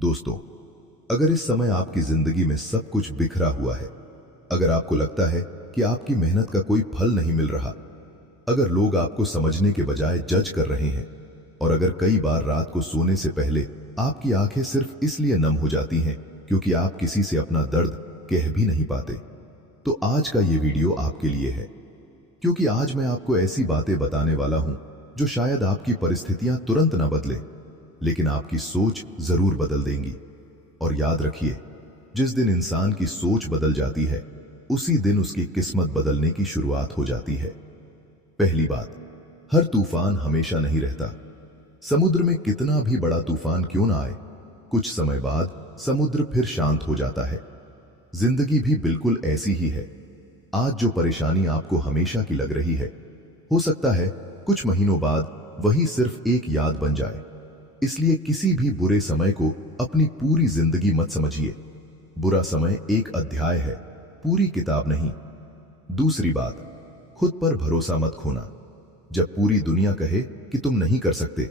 दोस्तों, अगर इस समय आपकी जिंदगी में सब कुछ बिखरा हुआ है, अगर आपको लगता है कि आपकी मेहनत का कोई फल नहीं मिल रहा, अगर लोग आपको समझने के बजाय जज कर रहे हैं, और अगर कई बार रात को सोने से पहले आपकी आंखें सिर्फ इसलिए नम हो जाती हैं क्योंकि आप किसी से अपना दर्द कह भी नहीं पाते, तो आज का ये वीडियो आपके लिए है। क्योंकि आज मैं आपको ऐसी बातें बताने वाला हूं जो शायद आपकी परिस्थितियां तुरंत ना बदले, लेकिन आपकी सोच जरूर बदल देंगी। और याद रखिए, जिस दिन इंसान की सोच बदल जाती है, उसी दिन उसकी किस्मत बदलने की शुरुआत हो जाती है। पहली बात, हर तूफान हमेशा नहीं रहता। समुद्र में कितना भी बड़ा तूफान क्यों ना आए, कुछ समय बाद समुद्र फिर शांत हो जाता है। जिंदगी भी बिल्कुल ऐसी ही है। आज जो परेशानी आपको हमेशा की लग रही है, हो सकता है कुछ महीनों बाद वही सिर्फ एक याद बन जाए। इसलिए किसी भी बुरे समय को अपनी पूरी जिंदगी मत समझिए। बुरा समय एक अध्याय है, पूरी किताब नहीं। दूसरी बात, खुद पर भरोसा मत खोना। जब पूरी दुनिया कहे कि तुम नहीं कर सकते,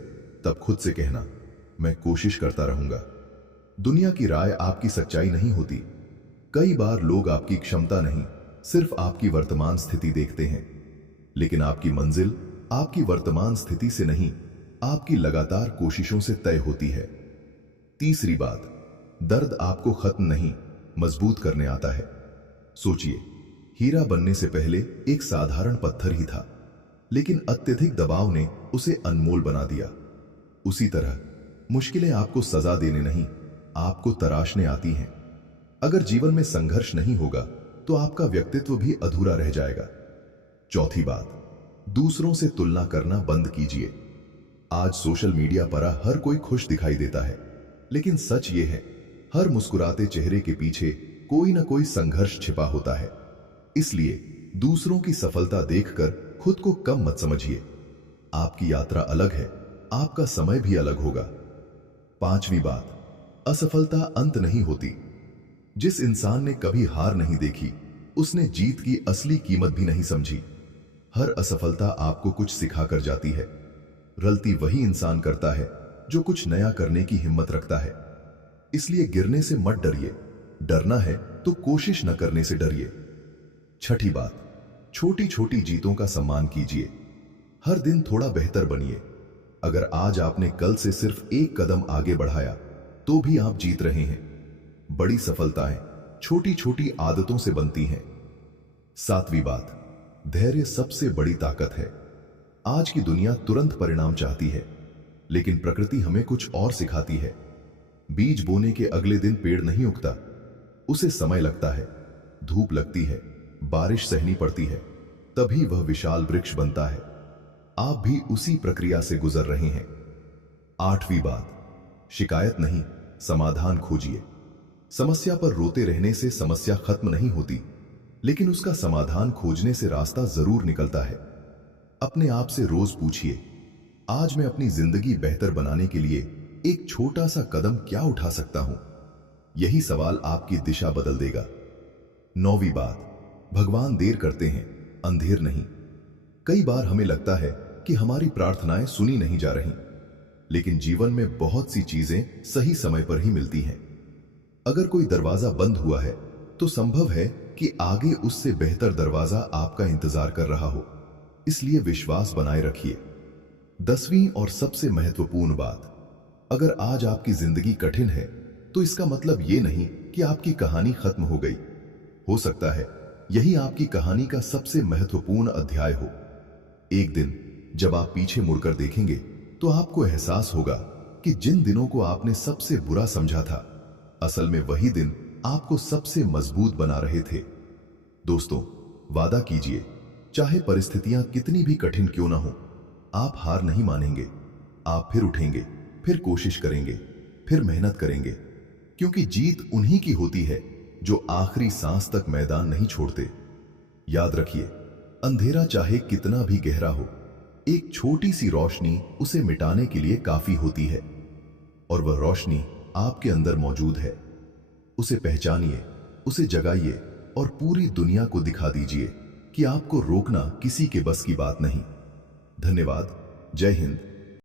तब खुद से कहना, मैं कोशिश करता रहूंगा। दुनिया की राय आपकी सच्चाई नहीं होती। कई बार लोग आपकी क्षमता नहीं, सिर्फ आपकी वर्तमान स्थिति देखते हैं, लेकिन आपकी मंजिल आपकी वर्तमान स्थिति से नहीं, आपकी लगातार कोशिशों से तय होती है। तीसरी बात, दर्द आपको खत्म नहीं, मजबूत करने आता है। सोचिए, हीरा बनने से पहले एक साधारण पत्थर ही था, लेकिन अत्यधिक दबाव ने उसे अनमोल बना दिया। उसी तरह मुश्किलें आपको सजा देने नहीं, आपको तराशने आती हैं। अगर जीवन में संघर्ष नहीं होगा तो आपका व्यक्तित्व भी अधूरा रह जाएगा। चौथी बात, दूसरों से तुलना करना बंद कीजिए। आज सोशल मीडिया पर हर कोई खुश दिखाई देता है, लेकिन सच ये है, हर मुस्कुराते चेहरे के पीछे कोई ना कोई संघर्ष छिपा होता है। इसलिए दूसरों की सफलता देखकर खुद को कम मत समझिए। आपकी यात्रा अलग है, आपका समय भी अलग होगा। पांचवी बात, असफलता अंत नहीं होती। जिस इंसान ने कभी हार नहीं देखी, उसने जीत की असली कीमत भी नहीं समझी। हर असफलता आपको कुछ सिखाकर जाती है। गलती वही इंसान करता है जो कुछ नया करने की हिम्मत रखता है। इसलिए गिरने से मत डरिए, डरना है तो कोशिश न करने से डरिए। छठी बात, छोटी छोटी जीतों का सम्मान कीजिए। हर दिन थोड़ा बेहतर बनिए। अगर आज आपने कल से सिर्फ एक कदम आगे बढ़ाया, तो भी आप जीत रहे हैं। बड़ी सफलताएं छोटी छोटी आदतों से बनती हैं। सातवीं बात, धैर्य सबसे बड़ी ताकत है। आज की दुनिया तुरंत परिणाम चाहती है, लेकिन प्रकृति हमें कुछ और सिखाती है। बीज बोने के अगले दिन पेड़ नहीं उगता, उसे समय लगता है, धूप लगती है, बारिश सहनी पड़ती है, तभी वह विशाल वृक्ष बनता है। आप भी उसी प्रक्रिया से गुजर रहे हैं। आठवीं बात, शिकायत नहीं, समाधान खोजिए। समस्या पर रोते रहने से समस्या खत्म नहीं होती, लेकिन उसका समाधान खोजने से रास्ता जरूर निकलता है। अपने आप से रोज पूछिए, आज मैं अपनी जिंदगी बेहतर बनाने के लिए एक छोटा सा कदम क्या उठा सकता हूं? यही सवाल आपकी दिशा बदल देगा। नौवीं बात, भगवान देर करते हैं, अंधेर नहीं। कई बार हमें लगता है कि हमारी प्रार्थनाएं सुनी नहीं जा रही, लेकिन जीवन में बहुत सी चीजें सही समय पर ही मिलती हैं। अगर कोई दरवाजा बंद हुआ है, तो संभव है कि आगे उससे बेहतर दरवाजा आपका इंतजार कर रहा हो। इसलिए विश्वास बनाए रखिए। 10वीं और सबसे महत्वपूर्ण बात, अगर आज आपकी जिंदगी कठिन है, तो इसका मतलब यह नहीं कि आपकी कहानी खत्म हो गई। हो सकता है यही आपकी कहानी का सबसे महत्वपूर्ण अध्याय हो। एक दिन जब आप पीछे मुड़कर देखेंगे, तो आपको एहसास होगा कि जिन दिनों को आपने सबसे बुरा समझा था, असल में वही दिन आपको सबसे मजबूत बना रहे थे। दोस्तों, वादा कीजिए, चाहे परिस्थितियां कितनी भी कठिन क्यों ना हो, आप हार नहीं मानेंगे। आप फिर उठेंगे, फिर कोशिश करेंगे, फिर मेहनत करेंगे, क्योंकि जीत उन्हीं की होती है जो आखिरी सांस तक मैदान नहीं छोड़ते। याद रखिए, अंधेरा चाहे कितना भी गहरा हो, एक छोटी सी रोशनी उसे मिटाने के लिए काफी होती है, और वह रोशनी आपके अंदर मौजूद है। उसे पहचानिए, उसे जगाइए और पूरी दुनिया को दिखा दीजिए कि आपको रोकना किसी के बस की बात नहीं। धन्यवाद। जय हिंद।